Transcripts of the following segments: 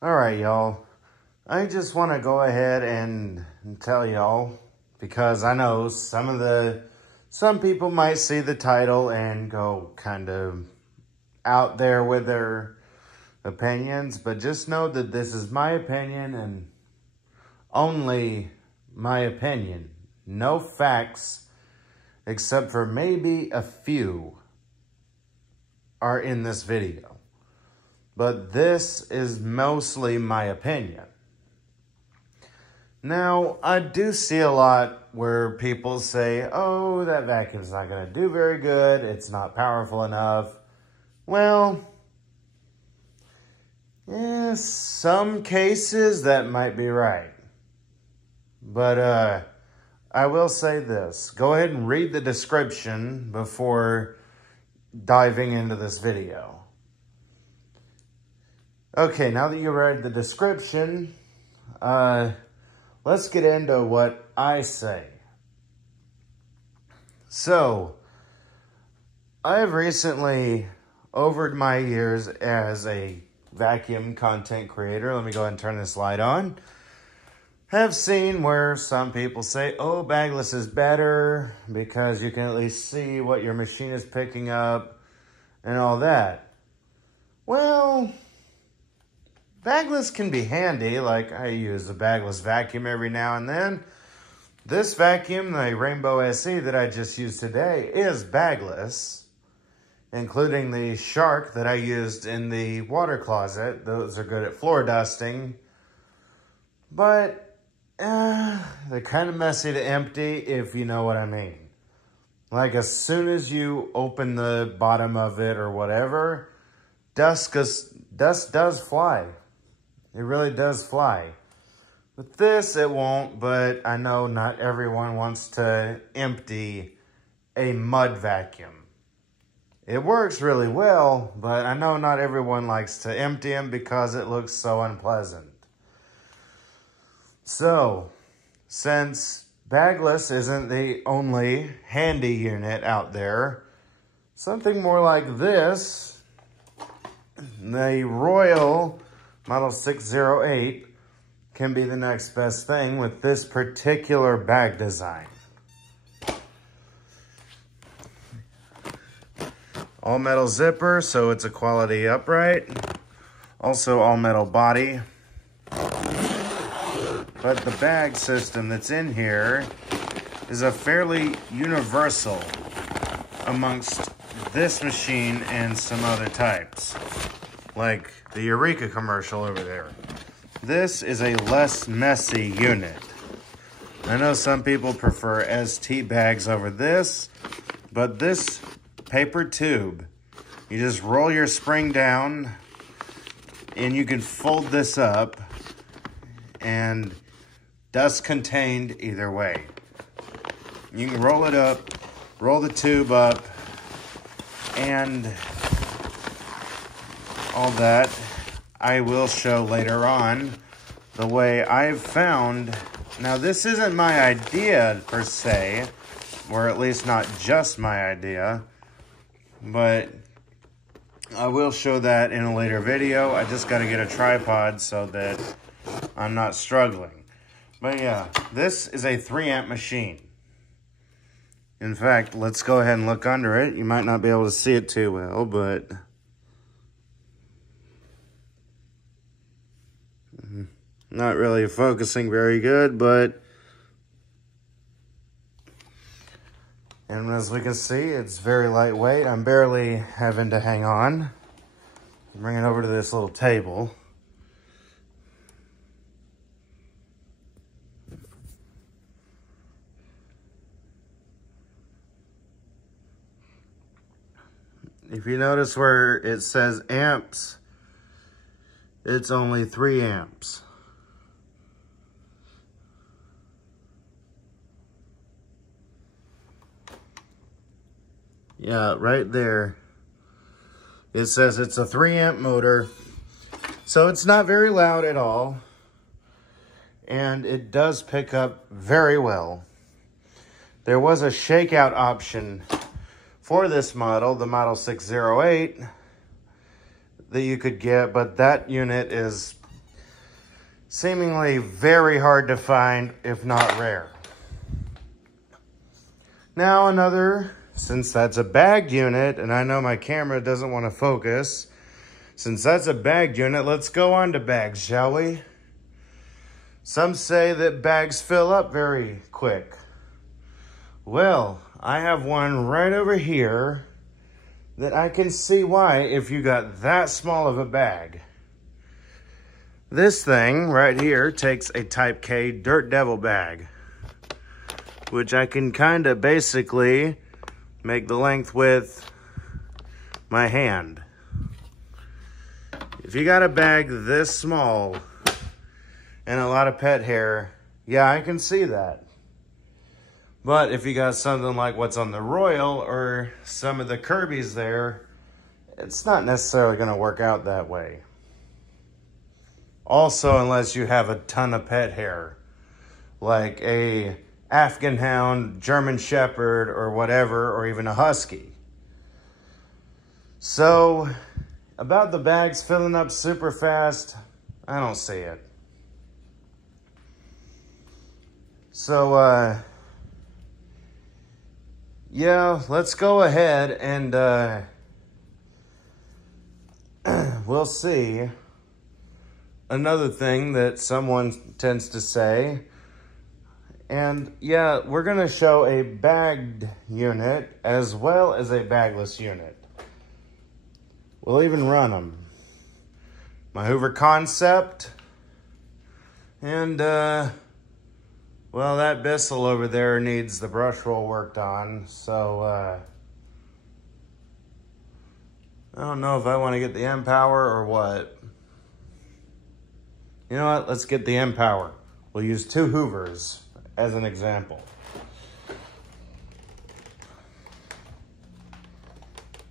All right, y'all. I just want to go ahead and tell y'all, because I know some people might see the title and go kind of out there with their opinions, but just know that this is my opinion and only my opinion. No facts, except for maybe a few, are in this video. But this is mostly my opinion. Now, I do see a lot where people say, oh, that vacuum's not going to do very good. It's not powerful enough. Well, yeah, some cases that might be right. But I will say this. Go ahead and read the description before diving into this video. Okay, now that you read the description, let's get into what I say. So, I have recently, over my years as a vacuum content creator, let me go ahead and turn this light on, have seen where some people say, oh, bagless is better because you can at least see what your machine is picking up and all that. Well, bagless can be handy. Like, I use a bagless vacuum every now and then. This vacuum, the Rainbow SE that I just used today, is bagless, including the Shark that I used in the water closet. Those are good at floor dusting, but they're kind of messy to empty, if you know what I mean. Like, as soon as you open the bottom of it or whatever, dust does fly. It really does fly. With this, it won't, but I know not everyone wants to empty a mud vacuum. It works really well, but I know not everyone likes to empty them because it looks so unpleasant. So, since bagless isn't the only handy unit out there, something more like this, the Royal Model 608, can be the next best thing with this particular bag design. All metal zipper, so it's a quality upright. Also all metal body. But the bag system that's in here is a fairly universal amongst this machine and some other types, like the Eureka commercial over there. This is a less messy unit. I know some people prefer ST bags over this, but this paper tube, you just roll your spring down and you can fold this up, and dust contained either way. You can roll it up, roll the tube up, and all that. I will show later on the way I've found. Now, this isn't my idea per se, or at least not just my idea, but I will show that in a later video. I just got to get a tripod so that I'm not struggling. But yeah, this is a 3-amp machine. In fact, let's go ahead and look under it. You might not be able to see it too well, but not really focusing very good, but and as we can see, it's very lightweight. I'm barely having to hang on. Bring it over to this little table. If you notice where it says amps, it's only 3 amps. Yeah, right there. It says it's a 3-amp motor. So it's not very loud at all. And it does pick up very well. There was a shakeout option for this model, the Model 608, that you could get, but that unit is seemingly very hard to find, if not rare. Now another, since that's a bagged unit, and I know my camera doesn't want to focus, since that's a bagged unit, let's go on to bags, shall we? Some say that bags fill up very quick. Well, I have one right over here that I can see why if you got that small of a bag. This thing right here takes a Type K Dirt Devil bag, which I can kind of basically make the length with my hand. If you got a bag this small and a lot of pet hair, yeah, I can see that. But if you got something like what's on the Royal or some of the Kirby's there, it's not necessarily going to work out that way. Also, unless you have a ton of pet hair, like a Afghan Hound, German Shepherd, or whatever, or even a Husky. So, about the bags filling up super fast, I don't see it. So, yeah, let's go ahead and we'll see. Another thing that someone tends to say, and yeah, we're going to show a bagged unit as well as a bagless unit. We'll even run them. My Hoover Concept, and well, that Bissell over there needs the brush roll worked on, so I don't know if I want to get the M-Power or what. You know what? Let's get the M-Power. We'll use 2 Hoovers as an example.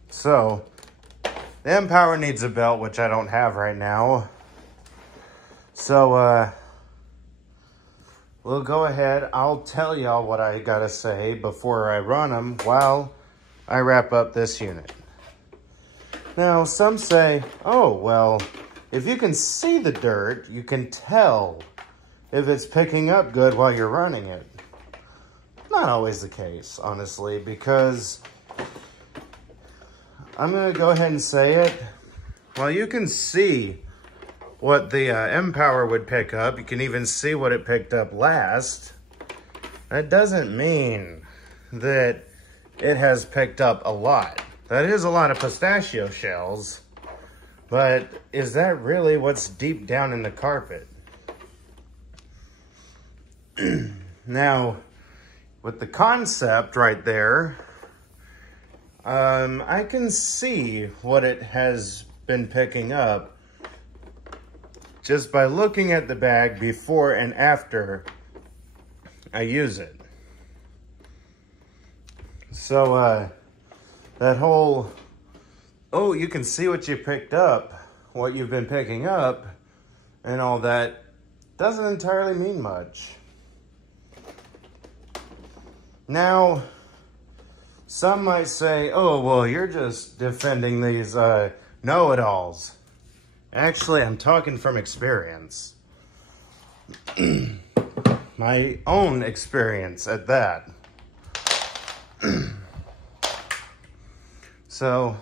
So, the M-Power needs a belt, which I don't have right now. So, we'll go ahead. I'll tell y'all what I gotta say before I run them while I wrap up this unit. Now, some say, oh, well, if you can see the dirt, you can tell if it's picking up good while you're running it. Not always the case, honestly, because I'm going to go ahead and say it. Well, you can see what the M-Power would pick up. You can even see what it picked up last. That doesn't mean that it has picked up a lot. That is a lot of pistachio shells. But is that really what's deep down in the carpet? Now, with the Concept right there, I can see what it has been picking up just by looking at the bag before and after I use it. So, that whole, oh, you can see what you picked up, what you've been picking up, and all that, doesn't entirely mean much. Now, some might say, oh, well, you're just defending these know-it-alls. Actually, I'm talking from experience. My own experience at that. So,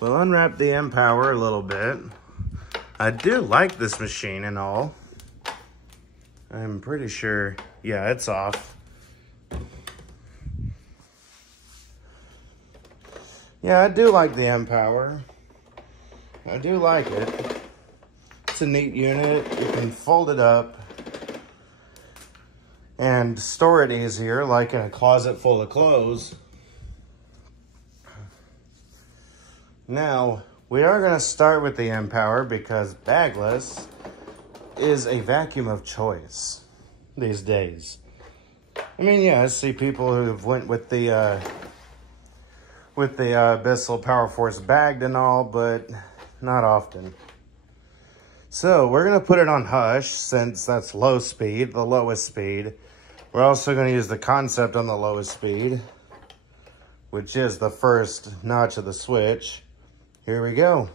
we'll unwrap the M-Power a little bit. I do like this machine and all. I'm pretty sure, yeah, it's off. Yeah, I do like the M-Power. I do like it. It's a neat unit. You can fold it up and store it easier, like in a closet full of clothes. Now, we are going to start with the M-Power because bagless is a vacuum of choice these days. I mean, yeah, I see people who have went with the Bissell Power Force bagged and all, but not often. So we're going to put it on hush since that's low speed, the lowest speed. We're also going to use the Concept on the lowest speed, which is the first notch of the switch. Here we go.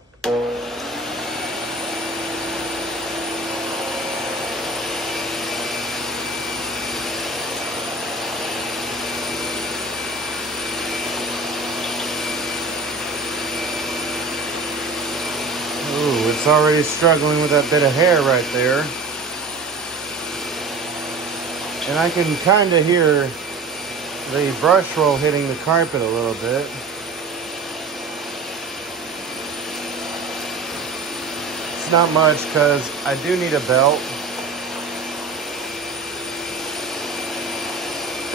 Ooh, it's already struggling with that bit of hair right there. And I can kind of hear the brush roll hitting the carpet a little bit. It's not much because I do need a belt.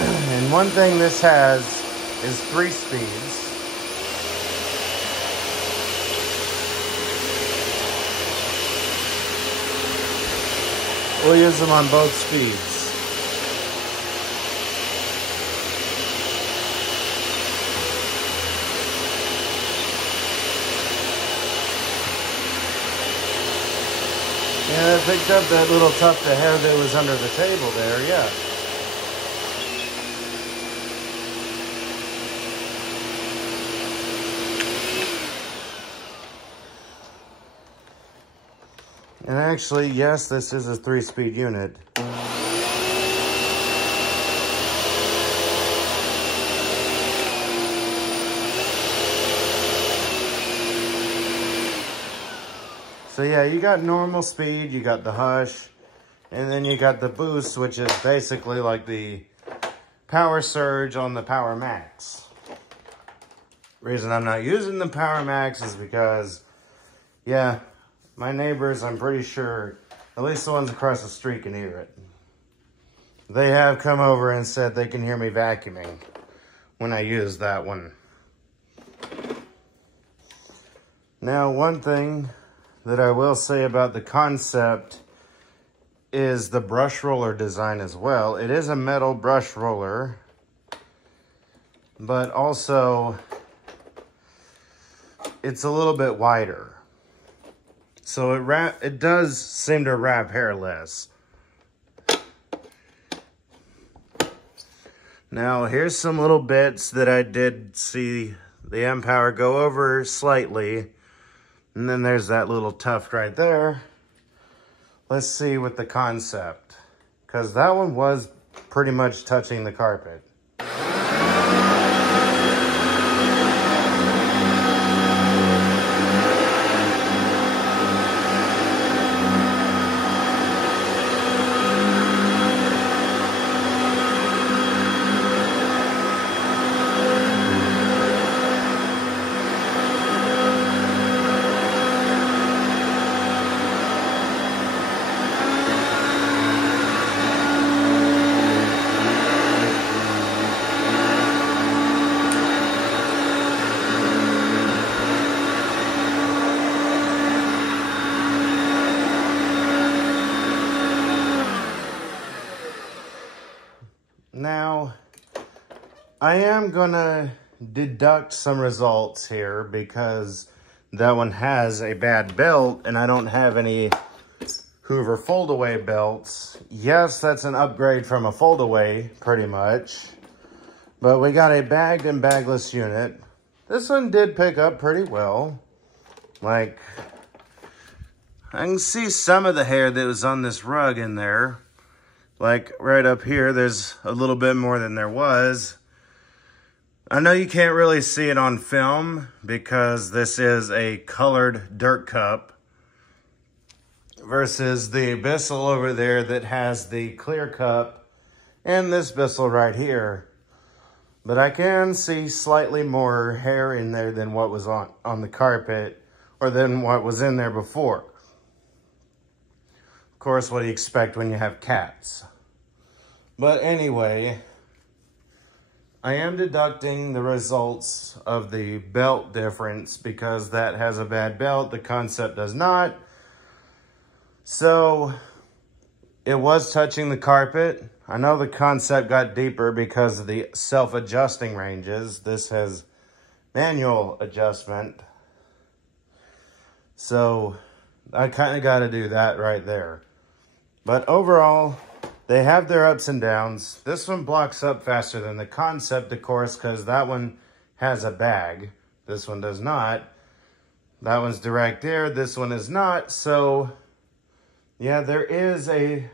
And one thing this has is 3 speeds. We'll use them on both speeds. Yeah, I picked up that little tuft of hair that was under the table there, yeah. And actually, yes, this is a 3-speed unit. So yeah, you got normal speed, you got the hush, and then you got the boost, which is basically like the power surge on the Power Max. Reason I'm not using the Power Max is because, yeah, my neighbors, I'm pretty sure, at least the ones across the street, can hear it. They have come over and said they can hear me vacuuming when I use that one. Now, one thing that I will say about the concept is the brush roller design as well. It is a metal brush roller, but also it's a little bit wider. So it does seem to wrap hair less. Now, here's some little bits that I did see the M-Power go over slightly. And then there's that little tuft right there. Let's see with the concept, because that one was pretty much touching the carpet. Now, I am gonna deduct some results here because that one has a bad belt and I don't have any Hoover fold-away belts. Yes, that's an upgrade from a fold-away, pretty much. But we got a bagged and bagless unit. This one did pick up pretty well. Like, I can see some of the hair that was on this rug in there. Like right up here, there's a little bit more than there was. I know you can't really see it on film because this is a colored dirt cup versus the Bissell over there that has the clear cup and this Bissell right here. But I can see slightly more hair in there than what was on the carpet or than what was in there before. Of course, what do you expect when you have cats? But anyway, I am deducting the results of the belt difference because that has a bad belt. The concept does not. So it was touching the carpet. I know the concept got deeper because of the self-adjusting ranges. This has manual adjustment. So I kind of got to do that right there. But overall, they have their ups and downs. This one blocks up faster than the concept, of course, because that one has a bag. This one does not. That one's direct air. This one is not. So, yeah, there is a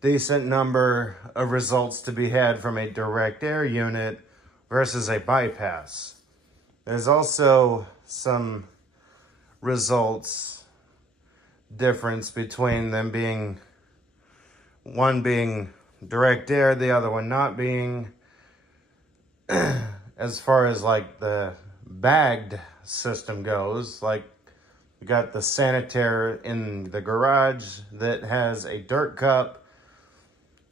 decent number of results to be had from a direct air unit versus a bypass. There's also some results difference between them being, one being direct air, the other one not being. As far as like the bagged system goes, like we got the Sanitaire in the garage that has a dirt cup,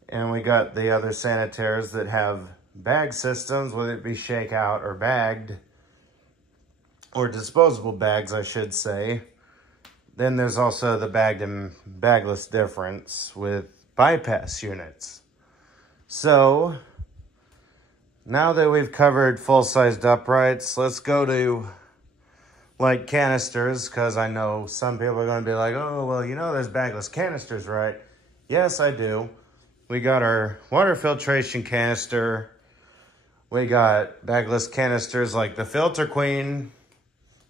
and we got the other Sanitaires that have bag systems, whether it be shakeout or bagged, or disposable bags, I should say. Then there's also the bagged and bagless difference with bypass units. So now that we've covered full-sized uprights, let's go to like canisters, because I know some people are going to be like, oh, well, you know there's bagless canisters, right? Yes, I do. We got our water filtration canister. We got bagless canisters like the Filter Queen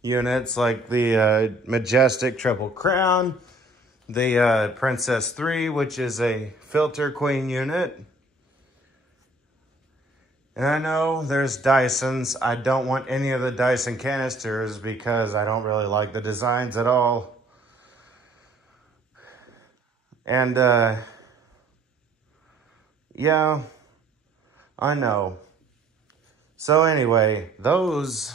units, like the Majestic Triple Crown, the Princess 3, which is a Filter Queen unit. And I know there's Dysons. I don't want any of the Dyson canisters because I don't really like the designs at all. And yeah, I know. So anyway, those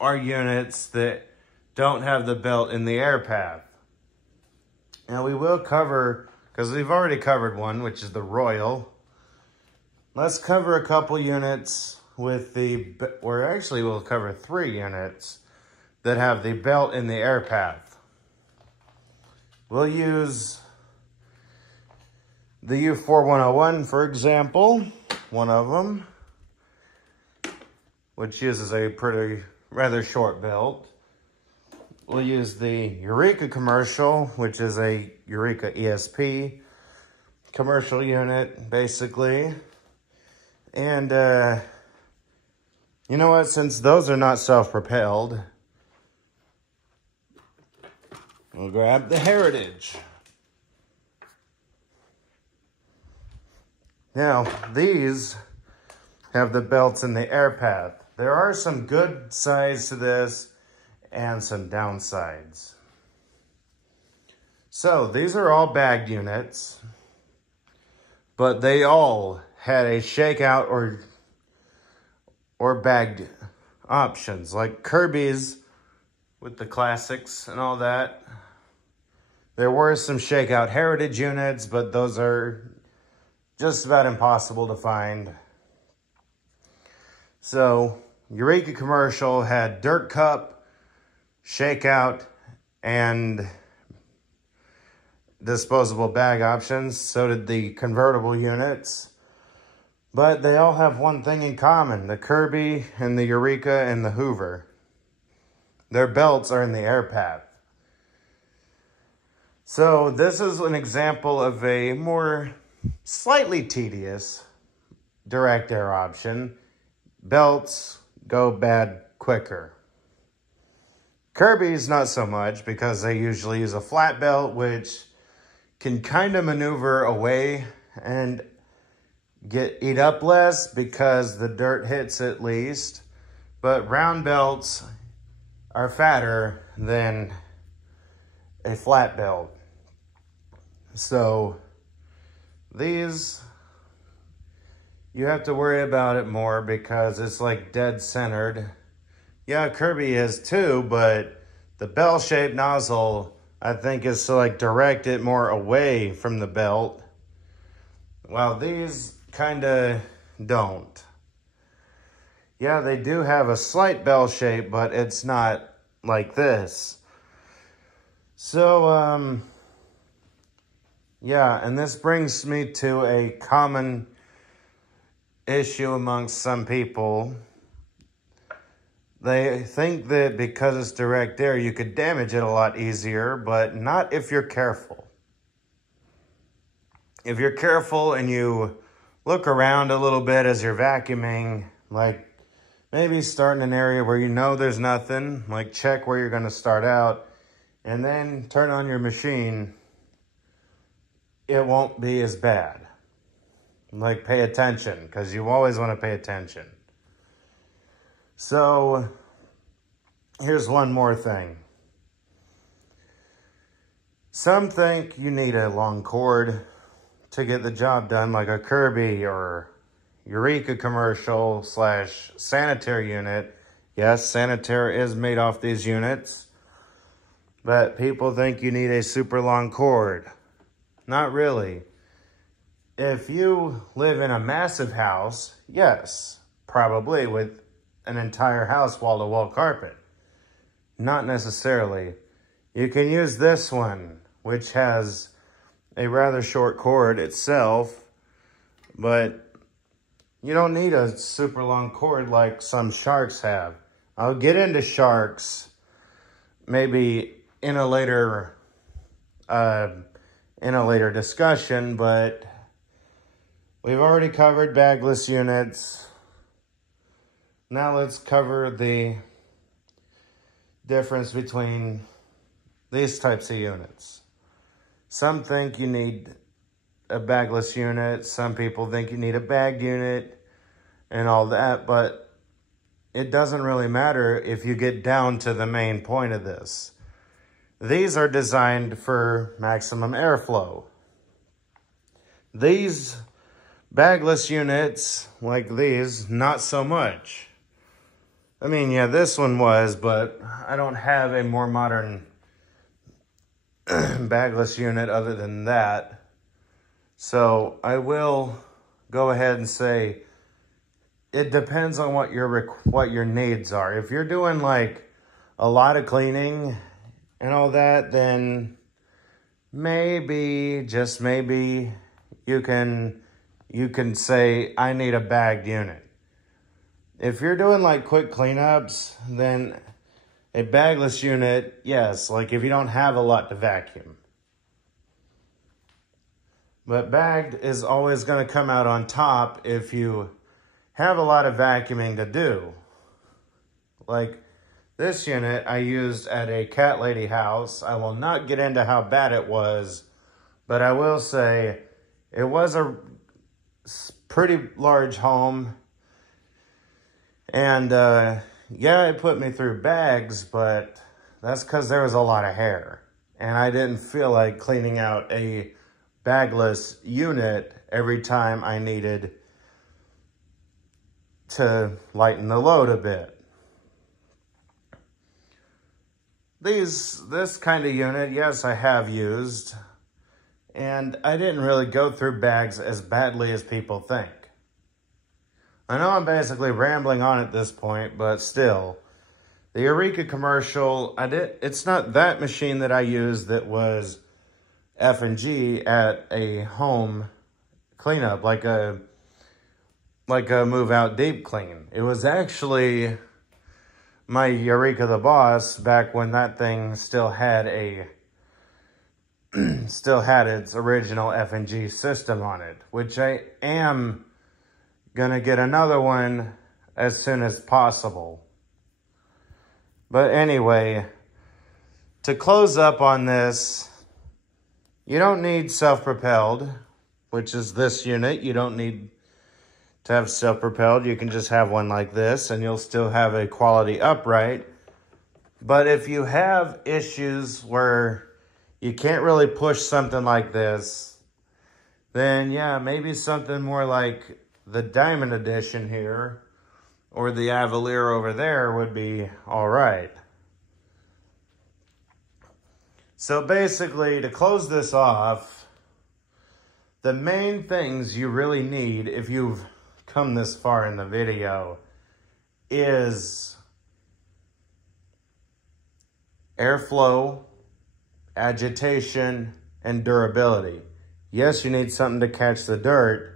are units that don't have the belt in the air path. Now we will cover, because we've already covered one, which is the Royal. Let's cover a couple units with the, we'll cover 3 units that have the belt in the air path. We'll use the U4101, for example, one of them, which uses a rather short belt. We'll use the Eureka Commercial, which is a Eureka ESP commercial unit, basically. And, you know what? Since those are not self-propelled, we'll grab the Heritage. Now, these have the belts in the air path. There are some good sides to this and some downsides. So, these are all bagged units, but they all had a shakeout or bagged options, like Kirby's with the classics and all that. There were some shakeout Heritage units, but those are just about impossible to find. So Eureka Commercial had dirt cup, shakeout, and disposable bag options. So did the convertible units. But they all have one thing in common, the Kirby and the Eureka and the Hoover. Their belts are in the air path. So this is an example of a more slightly tedious direct air option. Belts go bad quicker. Kirby's not so much, because they usually use a flat belt, which can kind of maneuver away and eat up less because the dirt hits at least. But round belts are fatter than a flat belt. So these, you have to worry about it more because it's like dead centered. Yeah, Kirby is too, but the bell-shaped nozzle, I think, is to like direct it more away from the belt, while these kind of don't. Yeah, they do have a slight bell shape, but it's not like this. So, yeah, and this brings me to a common issue amongst some people. They think that because it's direct air, you could damage it a lot easier, but not if you're careful. If you're careful and you look around a little bit as you're vacuuming, like maybe start in an area where you know there's nothing, like check where you're going to start out, and then turn on your machine, it won't be as bad. Like, pay attention, because you always want to pay attention. So, here's one more thing. Some think you need a long cord to get the job done, like a Kirby or Eureka commercial / sanitary unit. Yes, sanitary is made off these units, but people think you need a super long cord. Not really. If you live in a massive house, yes, probably with an entire house wall-to-wall carpet. Not necessarily. You can use this one, which has a rather short cord itself, but you don't need a super long cord like some sharks have. I'll get into sharks maybe in a later discussion, but we've already covered bagless units. Now let's cover the difference between these types of units. Some think you need a bagless unit. Some people think you need a bagged unit and all that, but it doesn't really matter if you get down to the main point of this. These are designed for maximum airflow. These bagless units, like these, not so much. I mean, yeah, this one was, but I don't have a more modern bagless unit other than that. So I will go ahead and say it depends on what your needs are. If you're doing like a lot of cleaning and all that, then maybe, just maybe, you can say, I need a bagged unit. If you're doing like quick cleanups, then a bagless unit, yes, like if you don't have a lot to vacuum. But bagged is always going to come out on top if you have a lot of vacuuming to do. Like this unit I used at a cat lady house. I will not get into how bad it was, but I will say it was a pretty large home. And yeah, it put me through bags, but that's because there was a lot of hair. And I didn't feel like cleaning out a bagless unit every time I needed to lighten the load a bit. This kind of unit, yes, I have used. And I didn't really go through bags as badly as people think. I know I'm basically rambling on at this point, but still. The Eureka commercial, it's not that machine that I used that was F&G at a home cleanup, like a move out deep clean. It was actually my Eureka the Boss back when that thing still had its original F&G system on it, which I am gonna get another one as soon as possible. But anyway, to close up on this, you don't need self-propelled, which is this unit. You don't need to have self-propelled. You can just have one like this and you'll still have a quality upright. But if you have issues where you can't really push something like this, then yeah, maybe something more like the Diamond Edition here or the Avalier over there would be all right. So basically, to close this off, the main things you really need if you've come this far in the video is airflow, agitation, and durability. Yes, you need something to catch the dirt,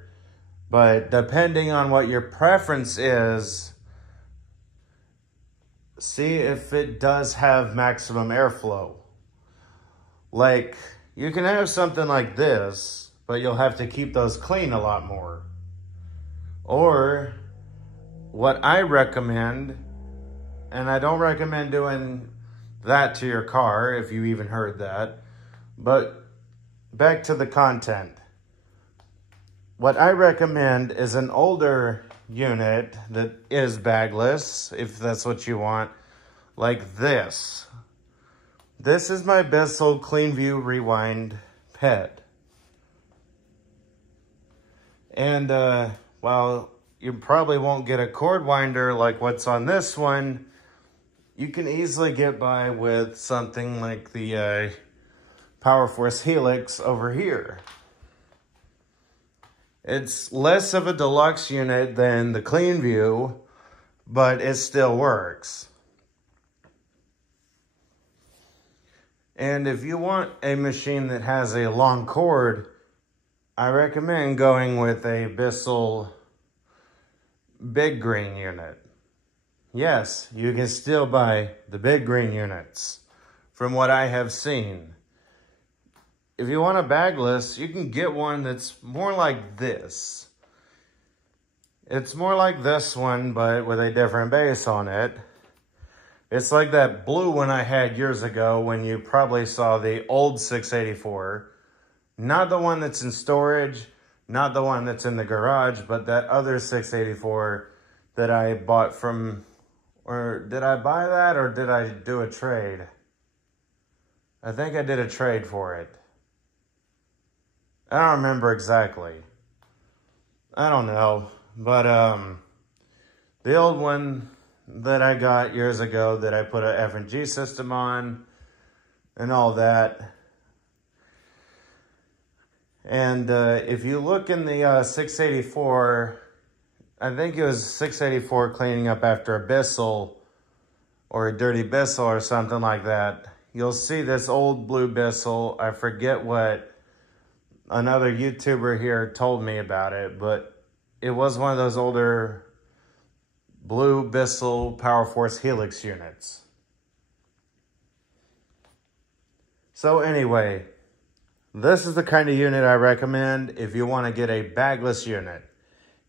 but depending on what your preference is, see if it does have maximum airflow. Like, you can have something like this, but you'll have to keep those clean a lot more. Or, what I recommend, and I don't recommend doing that to your car, if you even heard that, but back to the content. What I recommend is an older unit that is bagless, if that's what you want, like this. This is my Bissell CleanView Rewind Pet. And while you probably won't get a cord winder like what's on this one, you can easily get by with something like the Powerforce Helix over here. It's less of a deluxe unit than the CleanView, but it still works. And if you want a machine that has a long cord, I recommend going with a Bissell Big Green unit. Yes, you can still buy the Big Green units from what I have seen. If you want a bagless, you can get one that's more like this. It's more like this one, but with a different base on it. It's like that blue one I had years ago when you probably saw the old 684. Not the one that's in storage, not the one that's in the garage, but that other 684 that I bought from, or did I buy that or did I do a trade? I think I did a trade for it. I don't remember exactly. I don't know. But the old one that I got years ago that I put a F&G system on and all that. And if you look in the 684, I think it was 684 cleaning up after a Bissell or a dirty Bissell or something like that. You'll see this old blue Bissell. I forget what another YouTuber here told me about it, but it was one of those older blue Bissell Powerforce Helix units. So anyway, this is the kind of unit I recommend if you want to get a bagless unit.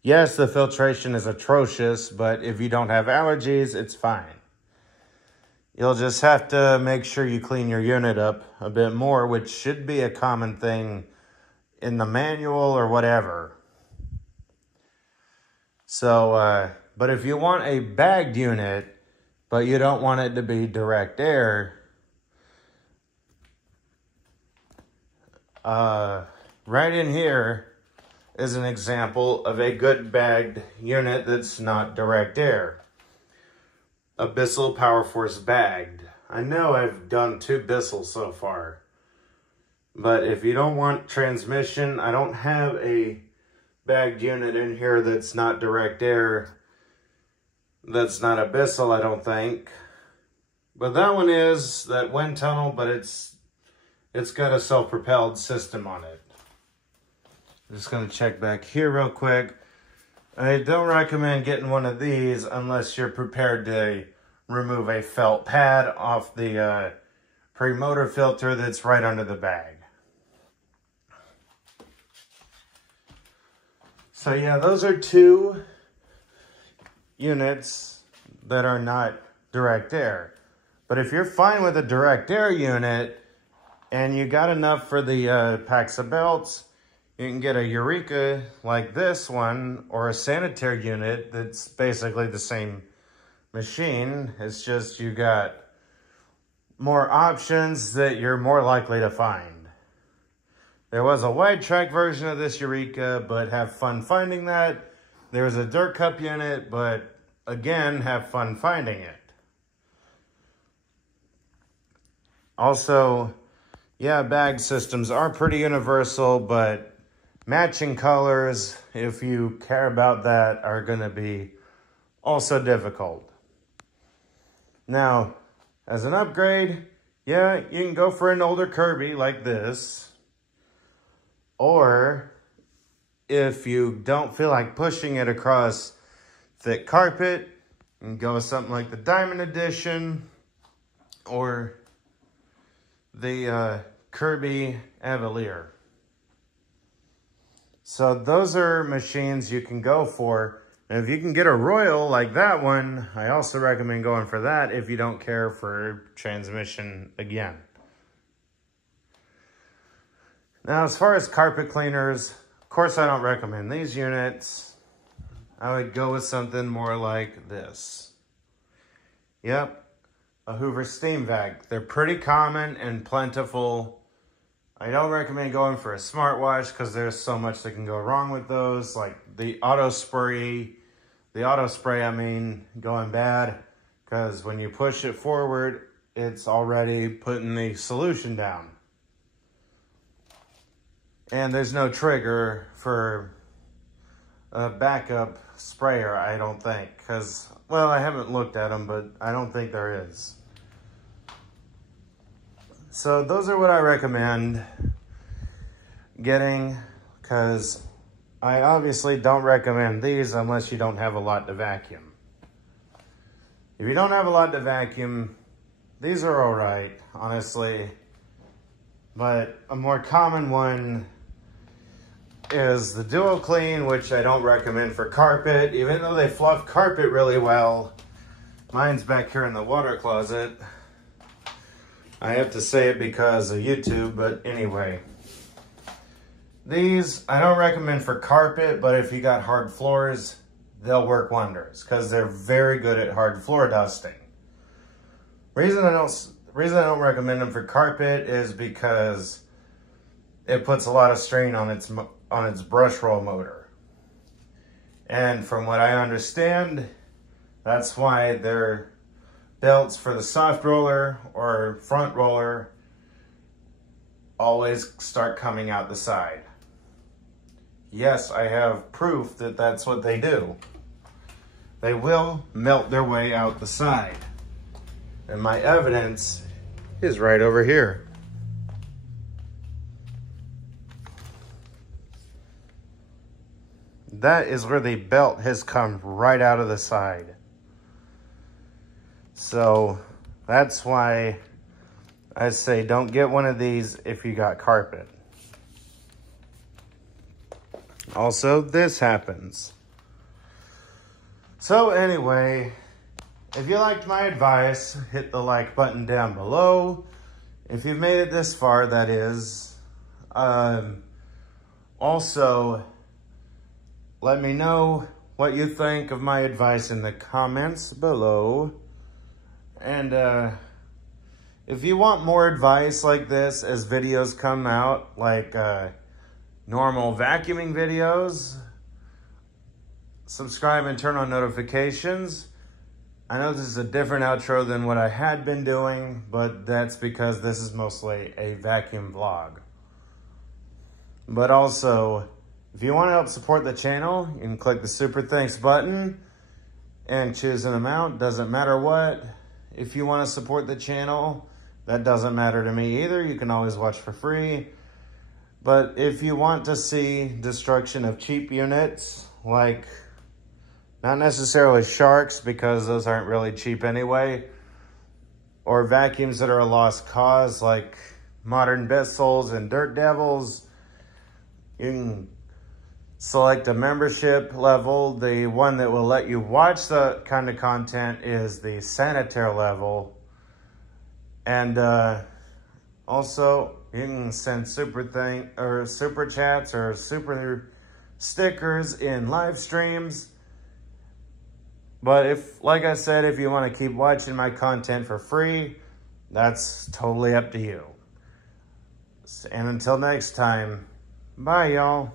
Yes, the filtration is atrocious, but if you don't have allergies, it's fine. You'll just have to make sure you clean your unit up a bit more, which should be a common thing in the manual or whatever. So, but if you want a bagged unit, but you don't want it to be direct air, right in here is an example of a good bagged unit that's not direct air. A Bissell Powerforce bagged. I know I've done 2 Bissells so far. But if you don't want transmission, I don't have a bagged unit in here that's not direct air. That's not a Bissell, I don't think. But that one is that wind tunnel, but it's got a self-propelled system on it. I'm just going to check back here real quick. I don't recommend getting one of these unless you're prepared to remove a felt pad off the pre-motor filter that's right under the bag. So yeah, those are 2 units that are not direct air. But if you're fine with a direct air unit and you got enough for the packs of belts, you can get a Eureka like this one or a Sanitaire unit that's basically the same machine. It's just you got more options that you're more likely to find. There was a wide track version of this Eureka, but have fun finding that. There was a dirt cup unit, but again, have fun finding it. Also, yeah, bag systems are pretty universal, but matching colors, if you care about that, are going to be also difficult. Now, as an upgrade, yeah, you can go for an older Kirby like this. Or if you don't feel like pushing it across thick carpet, you can go with something like the Diamond Edition or the Kirby Avalier. So those are machines you can go for. And if you can get a Royal like that one, I also recommend going for that if you don't care for transmission again. Now, as far as carpet cleaners, of course I don't recommend these units. I would go with something more like this. Yep, a Hoover Steam Vac. They're pretty common and plentiful. I don't recommend going for a smartwatch because there's so much that can go wrong with those. Like the auto spray, I mean, going bad because when you push it forward, it's already putting the solution down. And there's no trigger for a backup sprayer, I don't think. Because, well, I haven't looked at them, but I don't think there is. So those are what I recommend getting, because I obviously don't recommend these unless you don't have a lot to vacuum. If you don't have a lot to vacuum, these are all right, honestly. But a more common one is the Duo Clean, which I don't recommend for carpet, even though they fluff carpet really well. Mine's back here in the water closet. I have to say it because of YouTube, but anyway. These, I don't recommend for carpet, but if you got hard floors, they'll work wonders because they're very good at hard floor dusting. Reason I don't recommend them for carpet is because it puts a lot of strain on its brush roll motor. And from what I understand, that's why they're belts for the soft roller or front roller always start coming out the side. Yes, I have proof that that's what they do. They will melt their way out the side. And my evidence is right over here. That is where the belt has come right out of the side. So that's why I say don't get one of these if you got carpet. Also, this happens. So anyway, if you liked my advice, hit the like button down below. If you've made it this far, that is. Also, let me know what you think of my advice in the comments below. And if you want more advice like this as videos come out, like normal vacuuming videos, subscribe and turn on notifications. I know this is a different outro than what I had been doing, but that's because this is mostly a vacuum vlog. But also, if you want to help support the channel, you can click the super thanks button and choose an amount, doesn't matter what. If you want to support the channel, that doesn't matter to me either. You can always watch for free. But if you want to see destruction of cheap units, like not necessarily Sharks because those aren't really cheap anyway, or vacuums that are a lost cause like Modern Bissols and Dirt Devils, you can select a membership level. The one that will let you watch the kind of content is the Sanitaire level. And also, you can send super chats or super stickers in live streams. But if, like I said, if you want to keep watching my content for free, that's totally up to you. And until next time, bye y'all.